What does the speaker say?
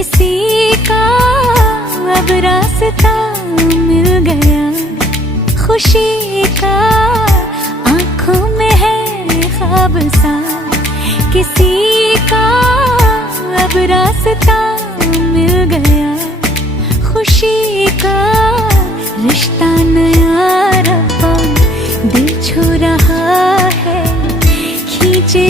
किसी का अब रास्ता मिल गया, खुशी का आंखों में है ख्वाब सा। किसी का अब रास्ता मिल गया, खुशी का रिश्ता नया रब्बा दिल छू रहा है, खींचे